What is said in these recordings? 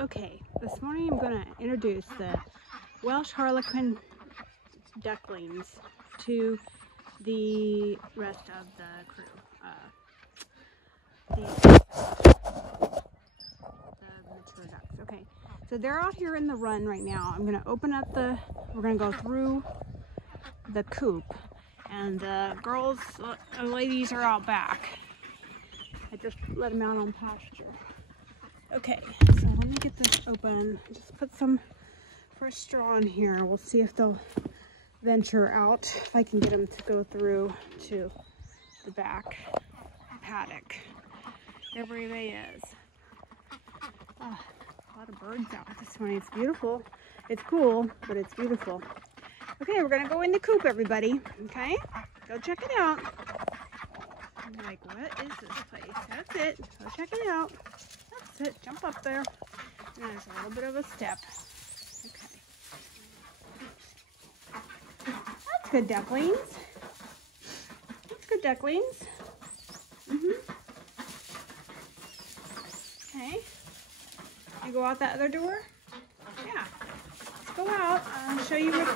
Okay, this morning I'm going to introduce the Welsh Harlequin ducklings to the rest of the crew. The mature ducks. Okay, so they're out here in the run right now. I'm going to open up we're going to go through the coop, and the girls, the ladies are out back. I just let them out on pasture. Okay, so let me get this open. Just put some fresh straw in here. We'll see if they'll venture out, if I can get them to go through to the back paddock. There everybody is. Oh, a lot of birds out this morning. It's beautiful. It's cool, but it's beautiful. Okay, we're gonna go in the coop, everybody. Okay, go check it out. I'm like, what is this place? That's it. Go check it out. That's it. Jump up there. And there's a little bit of a step. Okay. That's good, ducklings. That's good, ducklings. Okay. You go out that other door? Yeah. Let's go out. I'll show you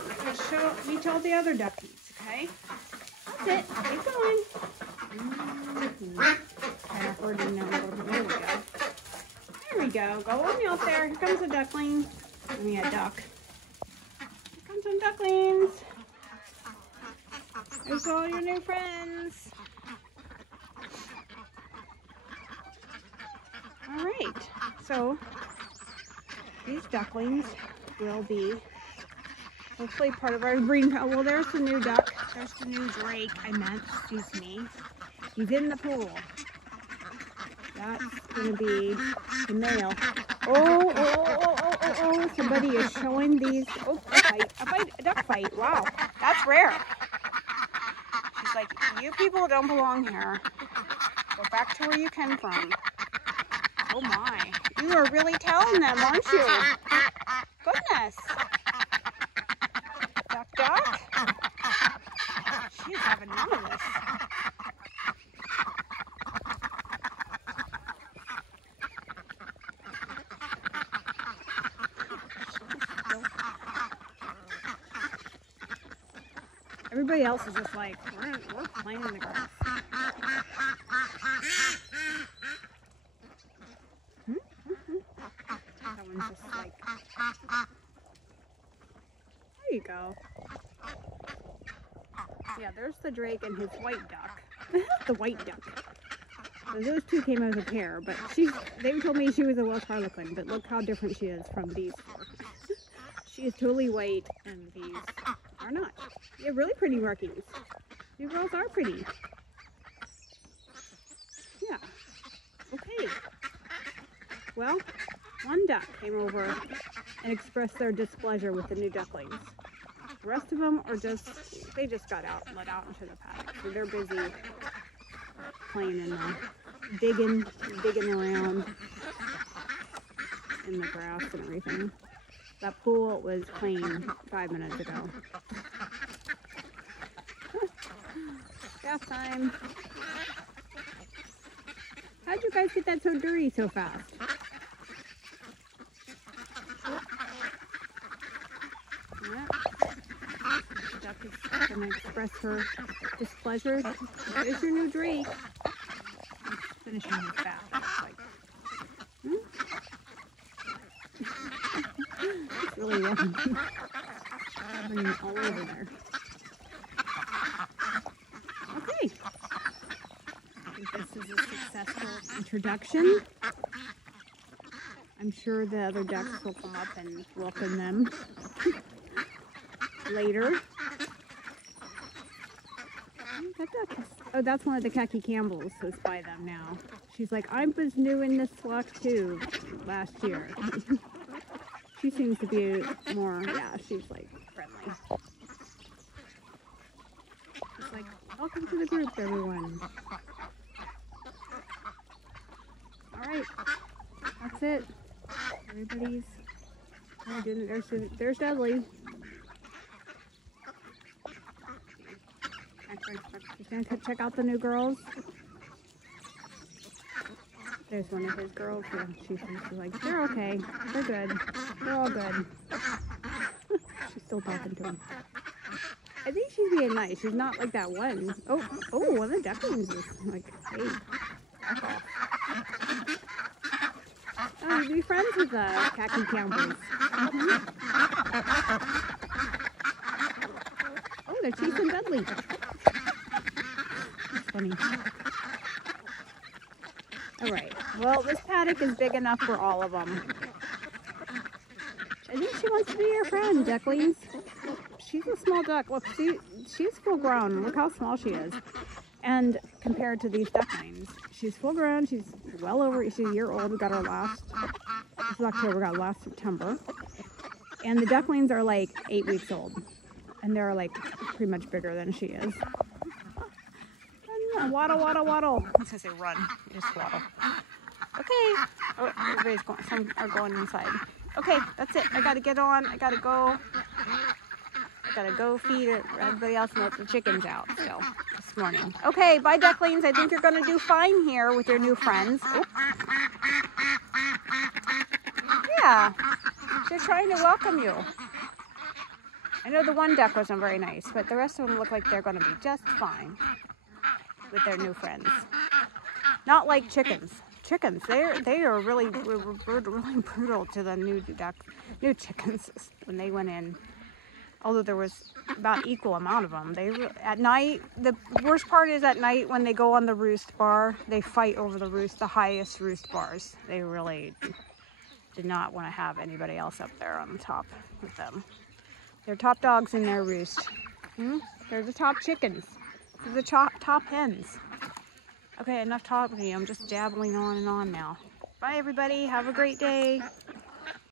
meet all the other duckies, okay? That's it. Keep going. Kind of hurting them a little bit. There we go. There we go. Go on out there. Here comes a duckling. I mean a duck. Here comes some ducklings. There's all your new friends. Alright. So, these ducklings will be hopefully part of our breeding. Well, there's the new duck. There's the new drake, I meant. Excuse me. He's in the pool. That's going to be the male. Oh, somebody is showing these. Oh, a duck fight. Wow, that's rare. She's like, you people don't belong here. Go back to where you came from. Oh my, you are really telling them, aren't you? Goodness. Duck. She's having none of this. Everybody else is just like, we're playing in the grass. That one's just like, there you go. Yeah, there's the drake and his white duck. The white duck. So those two came as a pair, but they told me she was a Welsh Harlequin, but look how different she is from these four. She is totally white, and these are not. They're really pretty rookies. These girls are pretty. Yeah. Okay. Well, one duck came over and expressed their displeasure with the new ducklings. The rest of them are they just got out and let out into the paddock. So they're busy playing in the, digging around in the grass and everything. That pool was clean 5 minutes ago. Bath time. How'd you guys get that so dirty so fast? Yeah. Duck is going to express her displeasure. There's your new drake. He's finishing his bath. Like, it's really rubbing all over there. Okay. I think this is a successful introduction. I'm sure the other ducks will come up and welcome them later. That duck is, oh, that's one of the khaki Campbells who's by them now. She's like, I was new in this flock too last year. She seems to be more, yeah, she's like friendly. She's like, welcome to the group, everyone. Alright, that's it. Everybody's doing it. There's Dudley. She's gonna check out the new girls. There's one of his girls here. She's like, they're okay. They're good. They're all good. She's still talking to him. I think she's being nice. She's not like that one. Oh, one of the ducklings is like, hey, back off. Oh, you'd be friends with the khaki campers. Oh, they're chasing Dudley. That's funny. Alright, well, this paddock is big enough for all of them. I think she wants to be your friend, ducklings. She's a small duck. Look, she's full grown. Look how small she is. And compared to these ducklings, she's full grown. She's well over, she's a year old. We got her this is October, got her last September. And the ducklings are like 8 weeks old. And they're like pretty much bigger than she is. And waddle, waddle, waddle. I was gonna say run, just waddle. Okay. Oh, everybody's going, some are going inside. Okay, that's it. I gotta get on, I gotta go. I gotta go feed it. Everybody else knows the chickens out still this morning. Okay, bye ducklings. I think you're gonna do fine here with your new friends. Oop. Yeah, they're trying to welcome you. I know the one duck wasn't very nice, but the rest of them look like they're gonna be just fine with their new friends. Not like chickens. Chickens, they are really brutal to the new chickens when they went in. Although there was about equal amount of them. At night, the worst part is at night when they go on the roost bar, they fight over the highest roost bars. They really did not want to have anybody else up there on the top with them. They're top dogs in their roost. They're the top chickens. They're the top hens. Okay, enough talking. I'm just jabbling on and on now. Bye everybody. Have a great day.